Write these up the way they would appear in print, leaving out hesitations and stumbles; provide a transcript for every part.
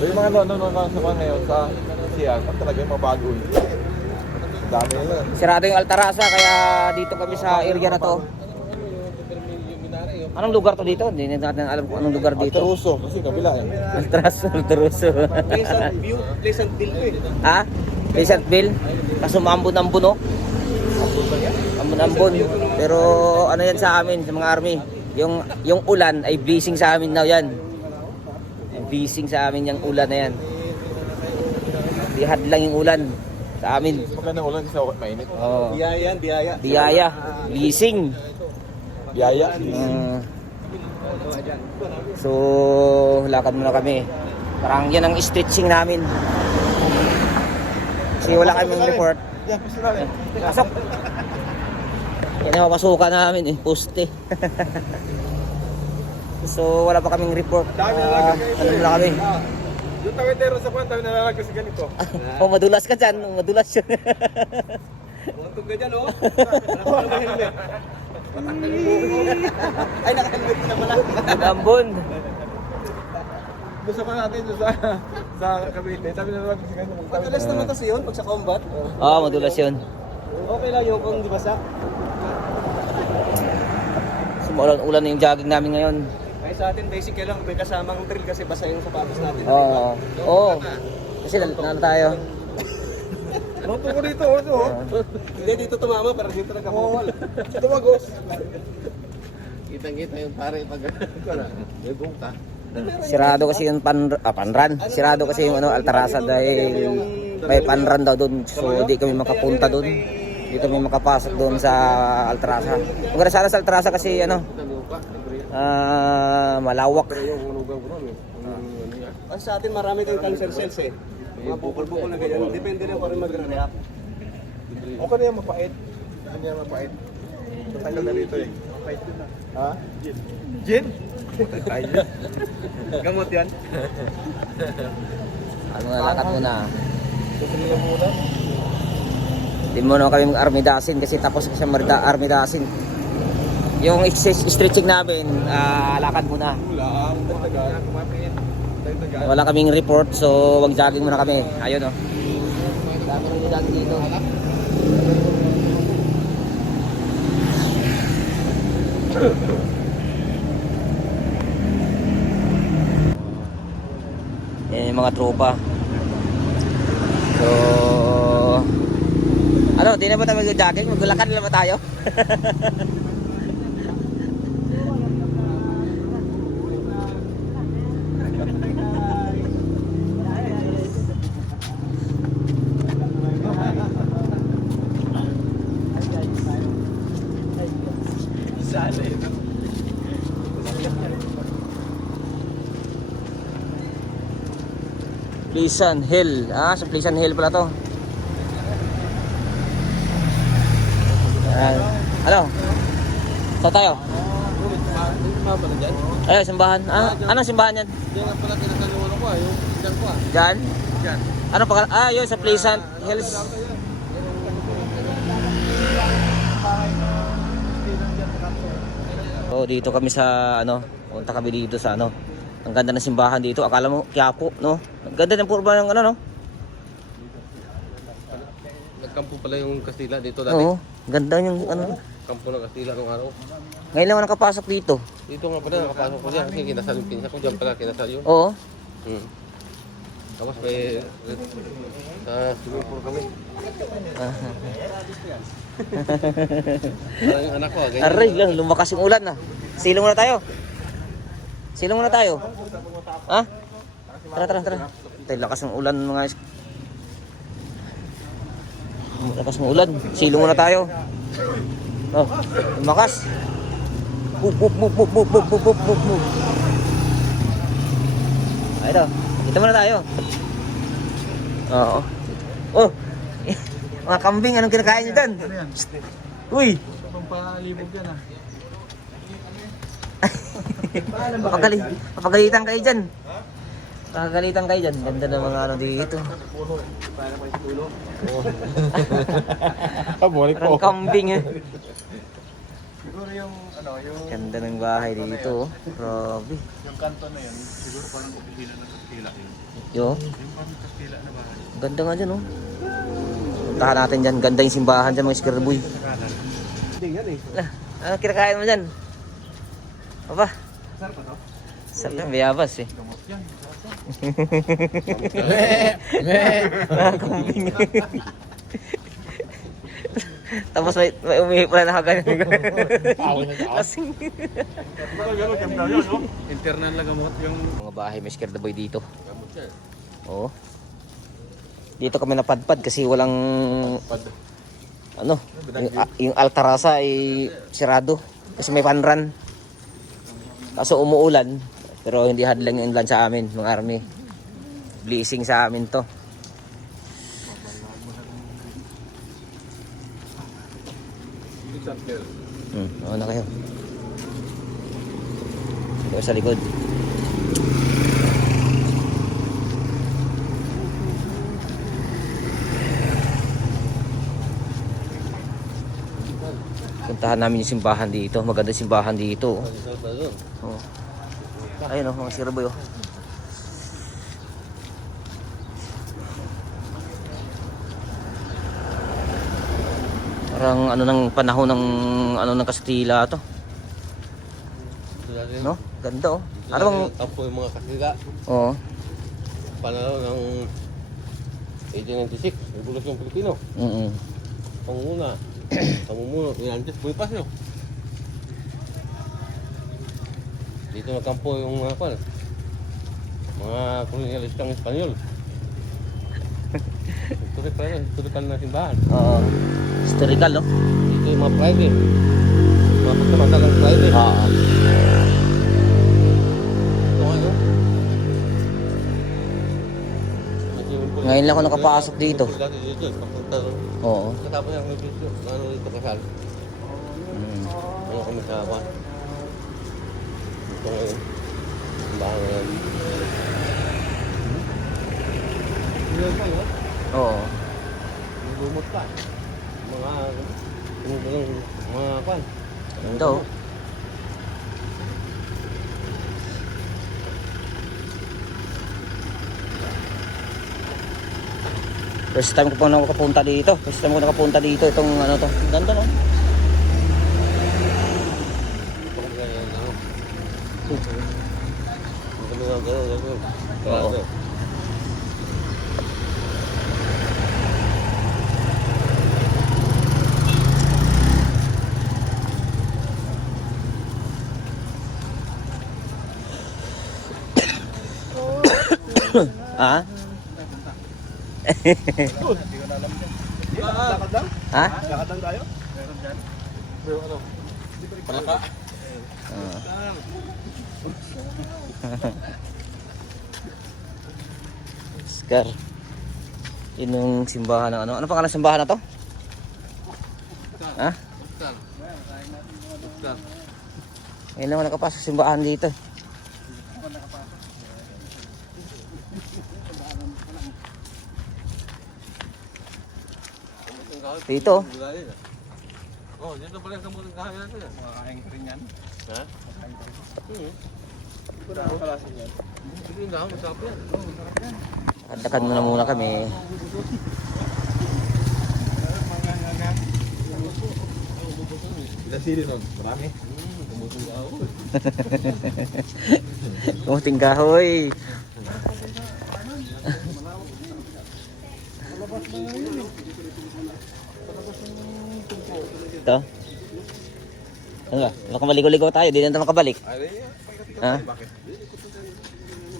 Yung mga nanonood sa mga ngayon sa CR, talaga yung mga bago yun. Dami nila. Sirado yung Altarasa, kaya dito kami sa area na to. Anong lugar to dito? Hindi natin alam kung anong lugar dito. Altaruso, kasi kabila yan. Altaruso. Pleasant view, Pleasant Bill ko eh. Ha? Pleasantville? Kaso maambon-ambon oh. Ambon-ambon. Pero ano yan sa amin, sa mga army. Yung ulan ay blessing sa amin daw yan. Blessing sa amin yung ulan na yan. Bihad lang yung ulan sa amin. Magandang ulan kasi mainit. Oh. Biyaya yan, biyaya. Biyaya, blessing. Biyaya. So, lakad muna kami. Parang yan ang stretching namin. Kasi wala kaming report. Yan, gusto namin. Pasok. Yan ang mapasukan namin eh, poste. So, wala pa kaming report. Dami na lang. Ano muna kami? Yung tawetero sa kwan, dami na lang kasi ganito. Oh, madulas ka dyan. Madulas yun. Huwag ka dyan, oh. Naka-helmet. Ay, naka-helmet na pala. Ambon. Gusto pa natin doon sa Cavite. Dami na lang kasi ganito. Madalas naman kasi yun pag sa combat. Oh, madulas yun. Okay lang yung kung di basa. So, maulan-ulan na yung jogging namin ngayon. Ay sa atin basic lang may kasamang drill kasi basa yung sapatos natin. Oo. Oo. Kasi ano tayo? Noto ko dito, ano? Hindi dito tumama pero dito nagkakawal. Tumagos. Kitang-kita yung pare pag may bungka. Sirado kasi yung panran. Sirado kasi yung Altarasa dahil may panran daw doon. So di kami makapunta doon. Di kami makapasok doon sa Altarasa. Maganda sana sa Altarasa kasi malawak. Kasi sa atin marami kang cancer cells eh. Mga bukol-bukol na ganyan. Depende rin pa rin mag-react. Okay na yan, mapait. Ano yan, mapait? Tatagal na rito eh. Mapait yun na. Ha? Gin. Gin? Ayun. Gamot yan? Ano na lakad muna. Tutuloy lang muna. Hindi mo na kami mag-armidasin kasi tapos kasi armidasin. Yung stretching namin, lakad muna. Wala. Tatagal. Wala kaming report so wag jogging muna kami. Ayun oh. Dami nang jogging dito. Yan yung mga tropa. So ano, di na ba tayo mag-jogging? Maglakad na ba tayo? Pleasant Hill. Sa Pleasant Hill pala to. Ano? Saan tayo? Ay, simbahan. Anong simbahan yan? Diyan nga pala kinakaluan ko yung dyan ko Diyan? Dyan. Ano pa? Yun sa Pleasant Hills. So dito kami sa punta kami dito sa ang ganda ng simbahan dito. Akala mo Quiapo, no? Ang ganda ng purba ng no? Nagkampo pala yung Kastila dito dati. Oo. Ganda yung Kampo ng Kastila nung araw. Ngayon lang ako nakapasok dito. Dito nga pala nakapasok ko dyan kasi kinasal yung pinsa ko dyan pala kinasal yun. Oo. Tapos may sa swimming pool kami. Parang yung anak ko ganyan. Aray lang, lumakas yung ulan na. Silong muna tayo. Silong muna tayo. Ha? Tara. Tay, lakas ng ulan mga lakas ng ulan. Silong muna tayo. Oh, lumakas. Move. Ayun. Kita muna tayo. Oo. Oh. Mga kambing, anong kinakain nyo dyan? Uy! Pampalibog yan ah. Papagalitan kayo dyan. Papagalitan kayo dyan. Ganda ng mga dito. Balik Parang po. kambing eh. Siguro yung ano, yung Ganda ng bahay dito. Oh. Grabe. yung kanto na yun, siguro parang opisina ng Kastila yun. Yo. Yung parang Kastila na bahay. Ganda nga dyan oh. Puntahan natin dyan. Ganda yung simbahan dyan mga skirboy. Hindi yan eh. Ano kinakain mo dyan? Aba, Sarap pa to? sarap na bayabas eh. Gamot yan. Kumbing. Tapos may umihi pala na kaganyan. Kasing. Internal na gamot yung Mga bahay may skirboy dito. gamot yan. Oo. Dito kami napadpad kasi walang ano, yung Altarasa ay sirado kasi may panran. Kaso umuulan pero hindi hadlang yung ulan sa amin, mga army. Blessing sa amin to. Oo na kayo. Dito sa likod. Puntahan namin yung simbahan dito. Maganda yung simbahan dito. Oh. Ayun oh, mga sirboy oh. Parang ano ng panahon ng ano ng Kastila to. No? Ganda oh. Ano bang Tampo yung mga Kastila. oh. Panahon ng 1896. Nagulos yung Pilipino. Panguna. Pamumuno. Inantes. Bulipas nyo. Dito nagkampo yung mga kwan. Mga kolonyalistang Espanyol. Historical na simbahan. Oo. Historical no? Dito yung mga Friday. Mga pagkamatalang Friday. Oo. Ito nga yun. Ngayon lang ako nakapasok dito. Dati dito, papunta ron. Oo. Katapos yung video, ano dito kasal. Ano kami sa kwan. Ito ngayon. Simbahan ngayon. Ngayon pa yun. Oo. Lumot pa. Mga mga kwan. Ganda oh. First time ko pa nakapunta dito. First time ko nakapunta dito itong ano to. Ganda no? Bakit ganyan ano? Kami nga gano'n. Oo. Ha? Hindi ko na alam din. Lakad lang? Ha? Lakad lang tayo? Meron dyan. Pero ano? Palaka. Oscar. Yun yung simbahan ng ano. Ano pangalan ng simbahan na to? Ha? Ngayon lang ako nakapasok sa simbahan dito. Dito. Oh, dito pala yung kamuting kahayan natin. Makakain ka rin yan. Ha? Hindi ko na nakakalasin yan. Hindi na, masarap yan. Kadakan muna kami. Ilan sili nun? Marami. Kumuting kahoy. Ito. Ano ba? Baka maligo-ligo tayo. Di na tayo makabalik. Ha? Bakit?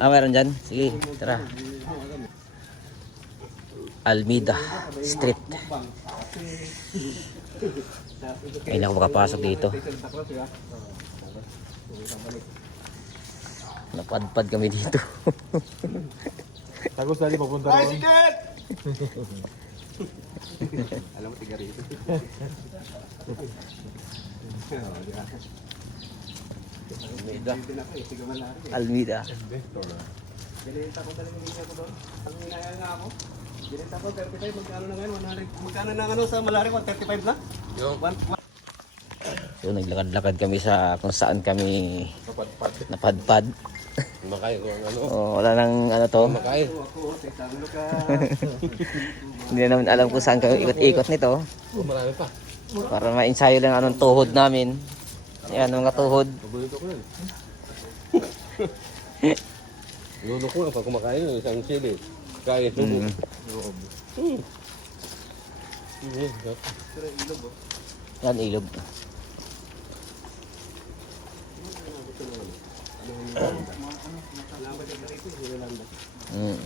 Ah, meron dyan? Sige, tara. Almida Street. Ayun ako makapasok dito. Napadpad kami dito. Tagos dali papunta ron. Alam mo, tiga rito. Almida. Binenta ko talaga yung ko doon. Ang hinaya nga ako. Binenta ko 35, magkano na ngayon? 100. Magkano na ano sa Malari? 135 na? Yung. So naglakad-lakad kami sa kung saan kami Kapad-pad. napadpad. Kumakain ko ang ano. Oh, wala nang ano to. Kumakain. Hindi na namin alam kung saan kami ikot-ikot nito. Oh, marami pa. Para ma-ensayo lang anong tuhod namin. Yan, mga tuhod. Paborito ko yun. Lulo ko lang pag kumakain yung isang chili. Kain. Mm. Yan, ilog. Mm.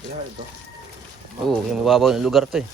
Yeah, ito. Oo, yung mababaw na lugar to eh.